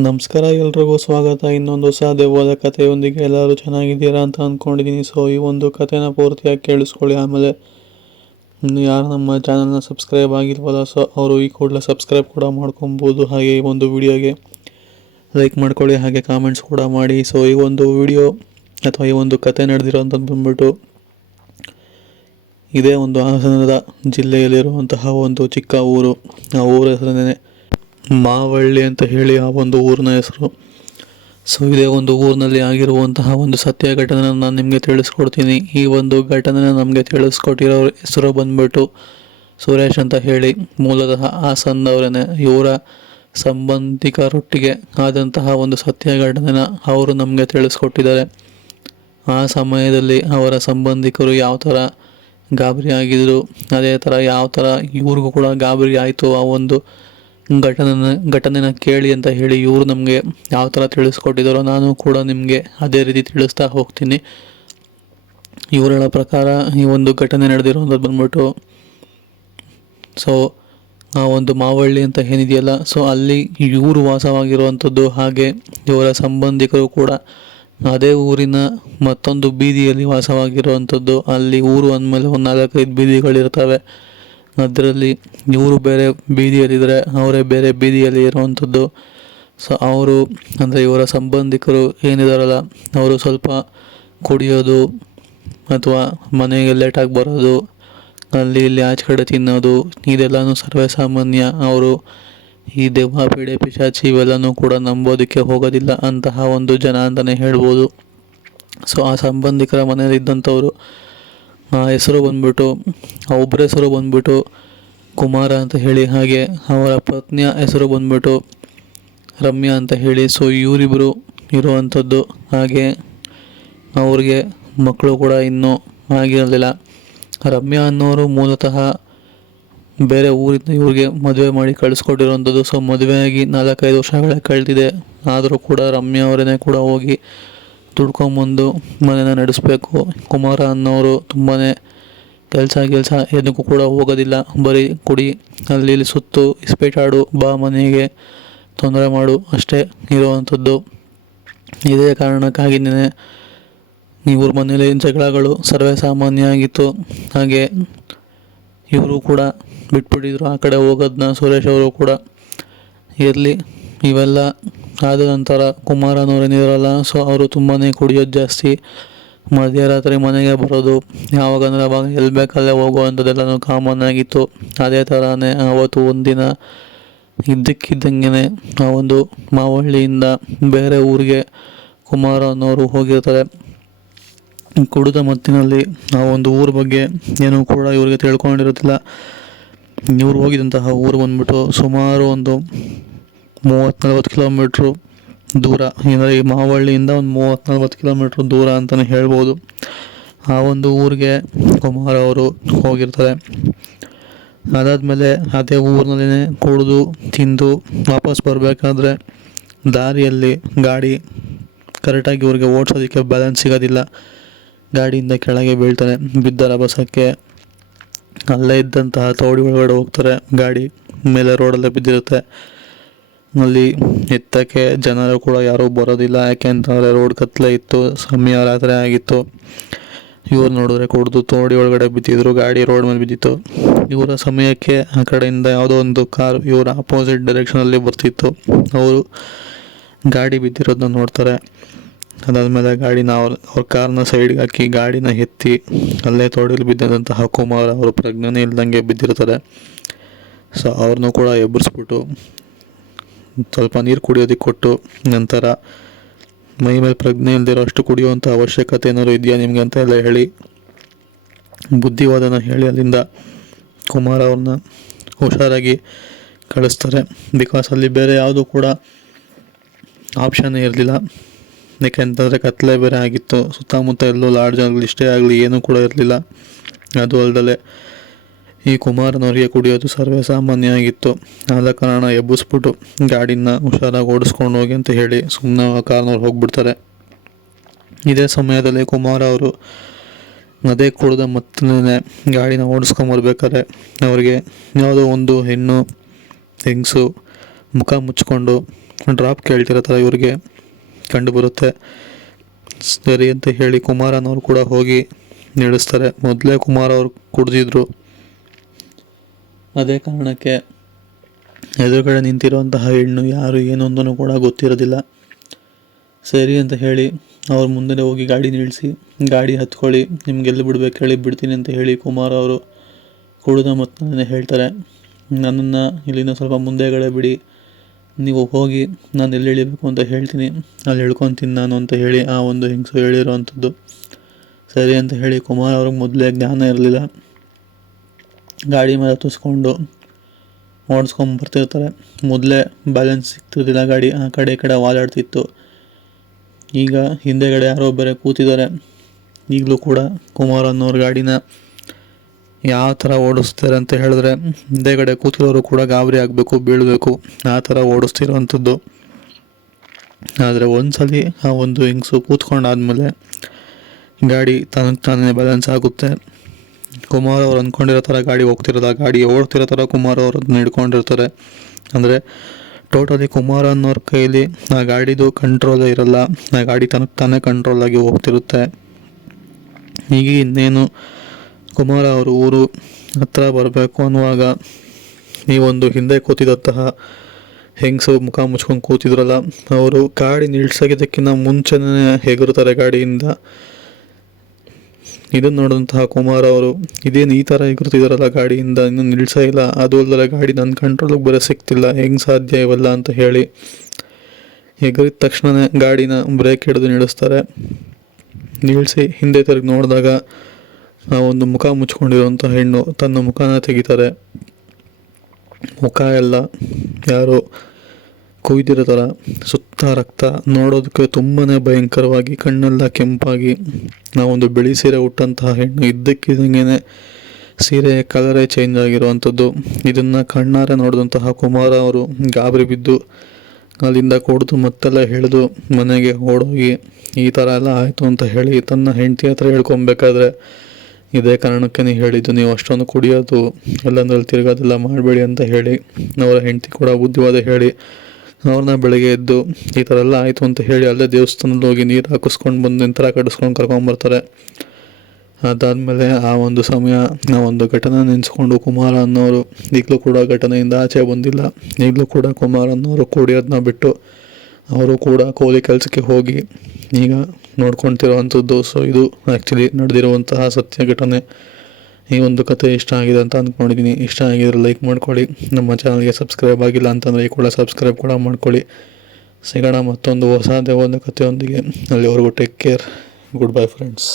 ನಮಸ್ಕಾರ, ಎಲ್ರಿಗೂ ಸ್ವಾಗತ. ಇನ್ನೊಂದು ಸಾಧ್ಯವಾದ ಕಥೆಯೊಂದಿಗೆ ಎಲ್ಲರೂ ಚೆನ್ನಾಗಿದ್ದೀರಾ ಅಂತ ಅಂದ್ಕೊಂಡಿದ್ದೀನಿ. ಸೊ ಈ ಒಂದು ಕಥೆನ ಪೂರ್ತಿಯಾಗಿ ಕೇಳಿಸ್ಕೊಳ್ಳಿ. ಆಮೇಲೆ ಯಾರು ನಮ್ಮ ಚಾನಲ್ನ ಸಬ್ಸ್ಕ್ರೈಬ್ ಆಗಿಲ್ವಲ್ಲ, ಸೊ ಅವರು ಈ ಕೂಡಲೇ ಸಬ್ಸ್ಕ್ರೈಬ್ ಕೂಡ ಮಾಡ್ಕೊಬೋದು. ಹಾಗೆ ಈ ಒಂದು ವಿಡಿಯೋಗೆ ಲೈಕ್ ಮಾಡ್ಕೊಳ್ಳಿ, ಹಾಗೆ ಕಾಮೆಂಟ್ಸ್ ಕೂಡ ಮಾಡಿ. ಸೊ ಈ ಒಂದು ವಿಡಿಯೋ ಅಥವಾ ಈ ಒಂದು ಕತೆ ನಡೆದಿರೋಂಥದ್ದು ಬಂದ್ಬಿಟ್ಟು ಇದೇ ಒಂದು ಹಾಸನದ ಜಿಲ್ಲೆಯಲ್ಲಿರುವಂತಹ ಒಂದು ಚಿಕ್ಕ ಊರು. ಆ ಊರ ಹೆಸರೇನೆ ಮಾವಳ್ಳಿ ಅಂತ ಹೇಳಿ ಆ ಒಂದು ಊರಿನ ಹೆಸರು. ಸೊ ಇದೇ ಒಂದು ಊರಿನಲ್ಲಿ ಆಗಿರುವಂತಹ ಒಂದು ಸತ್ಯ ಘಟನೆ ನಾನು ನಿಮಗೆ ತಿಳಿಸ್ಕೊಡ್ತೀನಿ. ಈ ಒಂದು ಘಟನೆ ನಮಗೆ ತಿಳಿಸ್ಕೊಟ್ಟಿರೋ ಹೆಸರು ಬಂದ್ಬಿಟ್ಟು ಸುರೇಶ್ ಅಂತ ಹೇಳಿ, ಮೂಲತಃ ಹಾಸನದವರೇನೆ. ಇವರ ಸಂಬಂಧಿಕರೊಟ್ಟಿಗೆ ಆದಂತಹ ಒಂದು ಸತ್ಯ ಘಟನೆನ ಅವರು ನಮಗೆ ತಿಳಿಸ್ಕೊಟ್ಟಿದ್ದಾರೆ. ಆ ಸಮಯದಲ್ಲಿ ಅವರ ಸಂಬಂಧಿಕರು ಯಾವ ಥರ ಗಾಬರಿ ಆಗಿದ್ರು, ಅದೇ ಥರ ಯಾವ ಥರ ಇವ್ರಿಗೂ ಕೂಡ ಗಾಬರಿ ಆಯಿತು ಆ ಒಂದು ಘಟನೆನ ಕೇಳಿ ಅಂತ ಹೇಳಿ ಇವರು ನಮಗೆ ಯಾವ ಥರ ತಿಳಿಸ್ಕೊಟ್ಟಿದ್ದಾರೋ ನಾನು ಕೂಡ ನಿಮಗೆ ಅದೇ ರೀತಿ ತಿಳಿಸ್ತಾ ಹೋಗ್ತೀನಿ. ಇವರ ಪ್ರಕಾರ ಈ ಒಂದು ಘಟನೆ ನಡೆದಿರೋಂಥದ್ದು ಬಂದ್ಬಿಟ್ಟು, ಸೊ ಆ ಒಂದು ಮಾವಳ್ಳಿ ಅಂತ ಏನಿದೆಯಲ್ಲ, ಸೊ ಅಲ್ಲಿ ಇವರು ವಾಸವಾಗಿರುವಂಥದ್ದು. ಹಾಗೆ ಇವರ ಸಂಬಂಧಿಕರು ಕೂಡ ಅದೇ ಊರಿನ ಮತ್ತೊಂದು ಬೀದಿಯಲ್ಲಿ ವಾಸವಾಗಿರುವಂಥದ್ದು. ಅಲ್ಲಿ ಊರು ಅಂದಮೇಲೆ ಒಂದು 4-5 ಬೀದಿಗಳಿರ್ತವೆ. ಅದರಲ್ಲಿ ಇವರು ಬೇರೆ ಬೀದಿಯಲ್ಲಿದ್ದರೆ ಅವರೇ ಬೇರೆ ಬೀದಿಯಲ್ಲಿ ಇರುವಂಥದ್ದು. ಸೊ ಅವರು ಅಂದರೆ ಇವರ ಸಂಬಂಧಿಕರು ಏನಿದಾರಲ್ಲ, ಅವರು ಸ್ವಲ್ಪ ಕುಡಿಯೋದು ಅಥವಾ ಮನೆಗೆ ಲೇಟಾಗಿ ಬರೋದು, ಅಲ್ಲಿ ಇಲ್ಲಿ ಆಚೆ ಕಡೆ ತಿನ್ನೋದು, ಇದೆಲ್ಲನೂ ಸರ್ವೇ ಸಾಮಾನ್ಯ. ಅವರು ಈ ದೆವ್ವ, ಪೀಡೆ, ಪಿಶಾಚಿ ಇವೆಲ್ಲನೂ ಕೂಡ ನಂಬೋದಕ್ಕೆ ಹೋಗೋದಿಲ್ಲ ಅಂತಹ ಒಂದು ಜನ ಅಂತಲೇ ಹೇಳ್ಬೋದು. ಸೊ ಆ ಸಂಬಂಧಿಕರ ಮನೆಯಲ್ಲಿದ್ದಂಥವರು ಹೆಸರು ಬಂದ್ಬಿಟ್ಟು, ಒಬ್ಬರ ಹೆಸರು ಬಂದ್ಬಿಟ್ಟು ಕುಮಾರ ಅಂತ ಹೇಳಿ, ಹಾಗೆ ಅವರ ಪತ್ನಿಯ ಹೆಸರು ಬಂದ್ಬಿಟ್ಟು ರಮ್ಯಾ ಅಂತ ಹೇಳಿ. ಸೊ ಇವರಿಬ್ಬರು ಇರುವಂಥದ್ದು. ಹಾಗೆ ಅವ್ರಿಗೆ ಮಕ್ಕಳು ಕೂಡ ಇನ್ನೂ ಆಗಿರಲಿಲ್ಲ. ರಮ್ಯಾ ಅನ್ನೋರು ಮೂಲತಃ ಬೇರೆ ಊರಿಂದ ಇವ್ರಿಗೆ ಮದುವೆ ಮಾಡಿ ಕಳಿಸ್ಕೊಟ್ಟಿರುವಂಥದ್ದು. ಸೊ ಮದುವೆಯಾಗಿ 4-5 ವರ್ಷಗಳೇ ಕಳೆದಿದೆ. ಆದರೂ ಕೂಡ ರಮ್ಯಾ ಅವರೇ ಕೂಡ ಹೋಗಿ ದುಡ್ಕೊಂಬಂದು ಮನೆನ ನಡೆಸಬೇಕು. ಕುಮಾರ ಅನ್ನೋರು ತುಂಬಾ ಕೆಲಸ ಏನಕ್ಕೂ ಕೂಡ ಹೋಗೋದಿಲ್ಲ. ಬರೀ ಕುಡಿ, ಅಲ್ಲಿ ಇಲ್ಲಿ ಸುತ್ತು, ಇಸ್ಪೀಟಾಡು, ಬಾ ಮನೆಗೆ, ತೊಂದರೆ ಮಾಡು ಅಷ್ಟೇ ಇರುವಂಥದ್ದು. ಇದೇ ಕಾರಣಕ್ಕಾಗಿಯೇ ಇವ್ರ ಮನೇಲಿ ಜಗಳಗಳು ಸರ್ವೇ ಸಾಮಾನ್ಯ ಆಗಿತ್ತು. ಹಾಗೆ ಇವರು ಕೂಡ ಬಿಟ್ಬಿಟ್ಟಿದ್ರು ಆ ಕಡೆ ಹೋಗೋದನ್ನ. ಸುರೇಶ್ ಅವರು ಕೂಡ ಇರಲಿ, ಇವೆಲ್ಲ ಆದ ನಂತರ ಕುಮಾರನವರೇನಿರಲ್ಲ, ಸೊ ಅವರು ತುಂಬಾ ಕುಡಿಯೋದು ಜಾಸ್ತಿ. ಮಧ್ಯರಾತ್ರಿ ಮನೆಗೆ ಬರೋದು, ಯಾವಾಗಂದ್ರೆ ಅವಾಗ ಎಲ್ಲಿ ಬೇಕಲ್ಲೇ ಹೋಗುವಂಥದ್ದೆಲ್ಲನೂ ಕಾಮನ್ ಆಗಿತ್ತು. ಅದೇ ಥರನೇ ಆವತ್ತು ಒಂದಿನ ಇದ್ದಕ್ಕಿದ್ದಂಗೆ ಆ ಒಂದು ಮಾವಳ್ಳಿಯಿಂದ ಬೇರೆ ಊರಿಗೆ ಕುಮಾರ ಅನ್ನೋರು ಹೋಗಿರ್ತಾರೆ. ಕುಡಿದ ಮತ್ತಿನಲ್ಲಿ ಆ ಒಂದು ಊರ ಬಗ್ಗೆ ಏನೂ ಕೂಡ ಇವ್ರಿಗೆ ತಿಳ್ಕೊಂಡಿರೋದಿಲ್ಲ. ಇವ್ರು ಹೋಗಿದಂತಹ ಊರು ಬಂದ್ಬಿಟ್ಟು ಸುಮಾರು ಒಂದು 30-40 ಕಿಲೋಮೀಟ್ರು ದೂರ. ಅಂದರೆ ಈ ಮಾವಳ್ಳಿಯಿಂದ ಒಂದು 30-40 ಕಿಲೋಮೀಟ್ರ್ ದೂರ ಅಂತಲೇ ಹೇಳ್ಬೋದು. ಆ ಒಂದು ಊರಿಗೆ ಕುಮಾರ್ ಅವರು ಹೋಗಿರ್ತಾರೆ. ಅದಾದಮೇಲೆ ಅದೇ ಊರಿನಲ್ಲೇ ಕುಡಿದು ತಿಂದು ವಾಪಸ್ ಬರಬೇಕಾದ್ರೆ ದಾರಿಯಲ್ಲಿ ಗಾಡಿ ಕರೆಕ್ಟಾಗಿ ಇವ್ರಿಗೆ ಓಡಿಸೋದಕ್ಕೆ ಬ್ಯಾಲೆನ್ಸ್ ಸಿಗೋದಿಲ್ಲ. ಗಾಡಿಯಿಂದ ಕೆಳಗೆ ಬೀಳ್ತಾರೆ. ಬಿದ್ದ ರಭಸಕ್ಕೆ ಅಲ್ಲೇ ಇದ್ದಂತಹ ತೋಡಿ ಒಳಗಡೆ ಹೋಗ್ತಾರೆ. ಗಾಡಿ ಮೇಲೆ ರೋಡಲ್ಲೇ ಬಿದ್ದಿರುತ್ತೆ. ಅಲ್ಲಿ ಎತ್ತಕ್ಕೆ ಜನರು ಕೂಡ ಯಾರೂ ಬರೋದಿಲ್ಲ. ಯಾಕೆ ಅಂತಂದರೆ ರೋಡ್ ಕತ್ತಲೆ ಇತ್ತು, ಸಮಯ ರಾತ್ರಿ ಆಗಿತ್ತು. ಇವ್ರು ನೋಡಿದ್ರೆ ಕುಡಿದು ತೋಡಿ ಒಳಗಡೆ ಬಿದ್ದಿದ್ರು. ಗಾಡಿ ರೋಡ್ ಮೇಲೆ ಬಿದ್ದಿತ್ತು. ಇವರ ಸಮಯಕ್ಕೆ ಆ ಕಡೆಯಿಂದ ಯಾವುದೋ ಒಂದು ಕಾರ್ ಇವರ ಅಪೋಸಿಟ್ ಡೈರೆಕ್ಷನಲ್ಲಿ ಬರ್ತಿತ್ತು. ಅವರು ಗಾಡಿ ಬಿದ್ದಿರೋದನ್ನ ನೋಡ್ತಾರೆ. ಅದಾದಮೇಲೆ ಗಾಡಿನ ಅವ್ರ ಕಾರ್ನ ಸೈಡ್ಗೆ ಹಾಕಿ ಗಾಡಿನ ಎತ್ತಿ ಅಲ್ಲೇ ತೋಡಿಲಿ ಬಿದ್ದಂತಹ ಕುಮಾರ್ ಅವರು ಪ್ರಜ್ಞೆನೇ ಇಲ್ದಂಗೆ ಬಿದ್ದಿರ್ತಾರೆ. ಸೊ ಅವ್ರನ್ನೂ ಕೂಡ ಎಬ್ಬರಿಸ್ಬಿಟ್ಟು ಸ್ವಲ್ಪ ನೀರು ಕುಡಿಯೋದಕ್ಕೆ ಕೊಟ್ಟು, ನಂತರ ಮೈ ಮೇಲೆ ಪ್ರಜ್ಞೆ ಇಲ್ದಿರೋ ಅಷ್ಟು ಕುಡಿಯುವಂಥ ಅವಶ್ಯಕತೆ ಏನಾದ್ರು ಇದೆಯಾ ನಿಮಗೆ ಅಂತ ಎಲ್ಲ ಹೇಳಿ ಬುದ್ಧಿವಾದನ ಹೇಳಿ ಅಲ್ಲಿಂದ ಕುಮಾರ್ ಅವ್ರನ್ನ ಹುಷಾರಾಗಿ ಕಳಿಸ್ತಾರೆ. ಬಿಕಾಸ್ ಅಲ್ಲಿ ಬೇರೆ ಯಾವುದೂ ಕೂಡ ಆಪ್ಷನ್ನೇ ಇರಲಿಲ್ಲ. ಯಾಕೆಂತಂದರೆ ಕತ್ತಲೆ ಬೇರೆ ಆಗಿತ್ತು. ಸುತ್ತಮುತ್ತ ಎಲ್ಲೂ ಲಾಡ್ಜ್ ಆಗಲಿ ಇಷ್ಟೇ ಆಗಲಿ ಏನೂ ಕೂಡ ಇರಲಿಲ್ಲ. ಅದು ಅಲ್ಲದೆ ಈ ಕುಮಾರನವರಿಗೆ ಕುಡಿಯೋದು ಸರ್ವೇ ಸಾಮಾನ್ಯ ಆಗಿತ್ತು. ಆದ ಕಾರಣ ಎಬ್ಬಿಸ್ಬಿಟ್ಟು ಗಾಡಿನ ಹುಷಾರಾಗಿ ಓಡಿಸ್ಕೊಂಡು ಹೋಗಿ ಅಂತ ಹೇಳಿ ಸುಮ್ಮನೆ ಕಾರ್ನವ್ರು ಹೋಗ್ಬಿಡ್ತಾರೆ. ಇದೇ ಸಮಯದಲ್ಲಿ ಕುಮಾರ್ ಅವರು ಅದೇ ಕುಡಿದ ಮತ್ತೆ ಗಾಡಿನ ಓಡಿಸ್ಕೊಂಬರ್ಬೇಕಾದ್ರೆ ಅವ್ರಿಗೆ ಯಾವುದೋ ಒಂದು ಹೆಂಗಸು ಮುಖ ಮುಚ್ಕೊಂಡು ಡ್ರಾಪ್ ಕೇಳ್ತಿರೋ ಥರ ಇವ್ರಿಗೆ ಕಂಡುಬರುತ್ತೆ. ಸರಿ ಅಂತ ಹೇಳಿ ಕುಮಾರನವ್ರು ಕೂಡ ಹೋಗಿ ನಿಲ್ಲಿಸ್ತಾರೆ. ಮೊದಲೇ ಕುಮಾರ್ ಅವರು ಕುಡಿದಿದ್ರು, ಅದೇ ಕಾರಣಕ್ಕೆ ಎದುರುಗಡೆ ನಿಂತಿರುವಂತಹ ಹೆಣ್ಣು ಯಾರು ಏನು ಅಂತಲೂ ಕೂಡ ಗೊತ್ತಿರೋದಿಲ್ಲ. ಸರಿ ಅಂತ ಹೇಳಿ ಅವ್ರ ಮುಂದೆ ಹೋಗಿ ಗಾಡಿ ನಿಲ್ಲಿಸಿ, ಗಾಡಿ ಹತ್ಕೊಳ್ಳಿ, ನಿಮ್ಗೆಲ್ಲಿ ಬಿಡ್ಬೇಕು ಹೇಳಿ ಬಿಡ್ತೀನಿ ಅಂತ ಹೇಳಿ ಕುಮಾರ್ ಅವರು ಕುಡಿದ ಮತ್ತೆ ಹೇಳ್ತಾರೆ, ನನ್ನನ್ನು ಇಲ್ಲಿಂದ ಸ್ವಲ್ಪ ಮುಂದೆಗಡೆ ಬಿಡಿ, ನೀವು ಹೋಗಿ ನಾನು ಎಲ್ಲಿ ಇಳಿಬೇಕು ಅಂತ ಹೇಳ್ತೀನಿ, ಅಲ್ಲಿ ಇಳ್ಕೊತೀನಿ ನಾನು ಅಂತ ಹೇಳಿ ಆ ಒಂದು ಹೆಂಗಸು ಹೇಳಿರೋವಂಥದ್ದು. ಸರಿ ಅಂತ ಹೇಳಿ ಕುಮಾರ್ ಅವ್ರಿಗೆ ಮೊದಲೇ ಜ್ಞಾನ ಇರಲಿಲ್ಲ. ಗಾಡಿ ಮೇಲೆ ಹತ್ತಿಸ್ಕೊಂಡು ಓಡಿಸ್ಕೊಂಬರ್ತಿರ್ತಾರೆ. ಮೊದಲೇ ಬ್ಯಾಲೆನ್ಸ್ ಸಿಗ್ತಿರ್ಲಿಲ್ಲ, ಗಾಡಿ ಆ ಕಡೆ ಈ ಕಡೆ ವಾಲಾಡ್ತಿತ್ತು. ಈಗ ಹಿಂದೆಗಡೆ ಯಾರೋ ಬೇರೆ ಕೂತಿದ್ದಾರೆ. ಈಗಲೂ ಕೂಡ ಕುಮಾರ್ ಅನ್ನೋರು ಗಾಡಿನ ಯಾವ ಥರ ಓಡಿಸ್ತಾರೆ ಅಂತ ಹೇಳಿದ್ರೆ ಹಿಂದೆಗಡೆ ಕೂತಿರೋರು ಕೂಡ ಗಾಬರಿ ಆಗಬೇಕು, ಬೀಳಬೇಕು, ಆ ಥರ ಓಡಿಸ್ತಿರೋವಂಥದ್ದು. ಆದರೆ ಒಂದ್ಸಲಿ ಆ ಒಂದು ಹೆಂಗಸು ಕೂತ್ಕೊಂಡಾದ್ಮೇಲೆ ಗಾಡಿ ತಾನೇ ಬ್ಯಾಲೆನ್ಸ್ ಆಗುತ್ತೆ. ಕುಮಾರ್ ಅವ್ರು ಅಂದ್ಕೊಂಡಿರೋ ಥರ ಗಾಡಿ ಹೋಗ್ತಿರೋಲ್ಲ, ಗಾಡಿ ಓಡ್ತಿರೋ ಥರ ಕುಮಾರ್ ಅವರು ಅದನ್ನ ಹಿಡ್ಕೊಂಡಿರ್ತಾರೆ. ಅಂದರೆ ಟೋಟಲಿ ಕುಮಾರ್ ಅನ್ನೋರ ಕೈಲಿ ಆ ಗಾಡಿದು ಕಂಟ್ರೋಲೇ ಇರಲ್ಲ, ಆ ಗಾಡಿ ತಾನೇ ಕಂಟ್ರೋಲಾಗಿ ಹೋಗ್ತಿರುತ್ತೆ. ಈಗ ಇನ್ನೇನು ಕುಮಾರ ಅವರು ಊರು ಹತ್ರ ಬರಬೇಕು ಅನ್ನುವಾಗ ಈ ಒಂದು ಹಿಂದೆ ಕೂತಿದಂತಹ ಹೆಂಗಸು ಮುಖ ಮುಚ್ಕೊಂಡು ಕೂತಿದ್ರಲ್ಲ, ಅವರು ಗಾಡಿ ನಿಲ್ಸೋದಕ್ಕಿಂತ ಮುಂಚೆನೇ ಹೆಗರ್ತಾರೆ ಗಾಡಿಯಿಂದ. ಇದನ್ನು ನೋಡಿದಂತಹ ಕುಮಾರ್ ಅವರು ಇದೇನು ಈ ಥರ ಎಗುರ್ತಿದಾರಲ್ಲ ಗಾಡಿಯಿಂದ, ಇನ್ನೂ ನಿಲ್ಸೇ ಇಲ್ಲ, ಅದು ಅಲ್ಲದೆ ಗಾಡಿ ನನ್ನ ಕಂಟ್ರೋಲಿಗೆ ಬರೋ ಸಿಗ್ತಿಲ್ಲ, ಹೆಂಗೆ ಸಾಧ್ಯ ಇವೆಲ್ಲ ಅಂತ ಹೇಳಿ ಎಗರಿದ ತಕ್ಷಣವೇ ಗಾಡಿನ ಬ್ರೇಕ್ ಹಿಡಿದು ನಿಲ್ಲಿಸ್ತಾರೆ. ನಿಲ್ಲಿಸಿ ಹಿಂದೆ ತಿರುಗಿ ನೋಡಿದಾಗ ಆ ಒಂದು ಮುಖ ಮುಚ್ಕೊಂಡಿರುವಂಥ ಹೆಣ್ಣು ತನ್ನ ಮುಖನ ತೆಗಿತಾರೆ. ಮುಖ ಎಲ್ಲ ಯಾರೋ ಕುಯ್ದಿರೋ ಥರ, ಸುತ್ತ ರಕ್ತ, ನೋಡೋದಕ್ಕೆ ತುಂಬಾ ಭಯಂಕರವಾಗಿ, ಕಣ್ಣೆಲ್ಲ ಕೆಂಪಾಗಿ, ನಾವೊಂದು ಬಿಳಿ ಸೀರೆ ಉಟ್ಟಂತಹ ಹೆಣ್ಣು ಇದ್ದಕ್ಕಿದ್ದಂಗೆ ಸೀರೆ ಕಲರೇ ಚೇಂಜ್ ಆಗಿರುವಂಥದ್ದು. ಇದನ್ನು ಕಣ್ಣಾರೆ ನೋಡಿದಂತಹ ಕುಮಾರ ಅವರು ಗಾಬರಿ ಬಿದ್ದು ಅಲ್ಲಿಂದ ಕುಡಿದು ಮತ್ತೆಲ್ಲ ಹಿಡಿದು ಮನೆಗೆ ಓಡೋಗಿ ಈ ಥರ ಎಲ್ಲ ಆಯಿತು ಅಂತ ಹೇಳಿ ತನ್ನ ಹೆಂಡತಿ ಹತ್ರ ಹೇಳ್ಕೊಬೇಕಾದ್ರೆ ಇದೇ ಕಾರಣಕ್ಕೆ ಹೇಳಿದ್ದು, ನೀವು ಅಷ್ಟೊಂದು ಕುಡಿಯೋದು ಎಲ್ಲಂದ್ರಲ್ಲಿ ತಿರುಗೋದೆಲ್ಲ ಮಾಡಬೇಡಿ ಅಂತ ಹೇಳಿ ಅವರ ಹೆಂಡತಿ ಕೂಡ ಬುದ್ಧಿವಾದ ಹೇಳಿ ಅವ್ರನ್ನ ಬೆಳಗ್ಗೆ ಎದ್ದು ಈ ಥರ ಎಲ್ಲ ಆಯಿತು ಅಂತ ಹೇಳಿ ಅಲ್ಲೇ ದೇವಸ್ಥಾನದಲ್ಲಿ ಹೋಗಿ ನೀರು ಹಾಕಿಸ್ಕೊಂಡು ಬಂದು ನಂತರ ಕಟ್ಟಿಸ್ಕೊಂಡು ಕರ್ಕೊಂಬರ್ತಾರೆ. ಅದಾದಮೇಲೆ ಆ ಒಂದು ಸಮಯ ಆ ಒಂದು ಘಟನೆ ನೆನೆಸ್ಕೊಂಡು ಕುಮಾರ ಅನ್ನೋರು ಈಗಲೂ ಕೂಡ ಘಟನೆಯಿಂದ ಆಚೆ ಬಂದಿಲ್ಲ. ಈಗಲೂ ಕೂಡ ಕುಮಾರ ಅನ್ನೋರು ಕುಡಿಯೋದನ್ನ ಬಿಟ್ಟು ಅವರು ಕೂಡ ಕೂಲಿ ಕೆಲಸಕ್ಕೆ ಹೋಗಿ ಈಗ ನೋಡ್ಕೊತಿರೋವಂಥದ್ದು. ಸೊ ಇದು ಆ್ಯಕ್ಚುಲಿ ನಡೆದಿರುವಂತಹ ಸತ್ಯ ಘಟನೆ. ಈ ಒಂದು ಕತೆ ಇಷ್ಟ ಆಗಿದೆ ಅಂತ ಅಂದ್ಕೊಂಡಿದ್ದೀನಿ. ಇಷ್ಟ ಆಗಿದ್ರೆ ಲೈಕ್ ಮಾಡ್ಕೊಳ್ಳಿ, ನಮ್ಮ ಚಾನಲ್ಗೆ ಸಬ್ಸ್ಕ್ರೈಬ್ ಆಗಿಲ್ಲ ಅಂತಂದರೆ ಈ ಕೂಡ ಸಬ್ಸ್ಕ್ರೈಬ್ ಕೂಡ ಮಾಡ್ಕೊಳ್ಳಿ. ಸಿಗೋಣ ಮತ್ತೊಂದು ಹೊಸದೇ ಒಂದು ಕಥೆಯೊಂದಿಗೆ. ಅಲ್ಲಿವರೆಗೂ take care, good bye friends.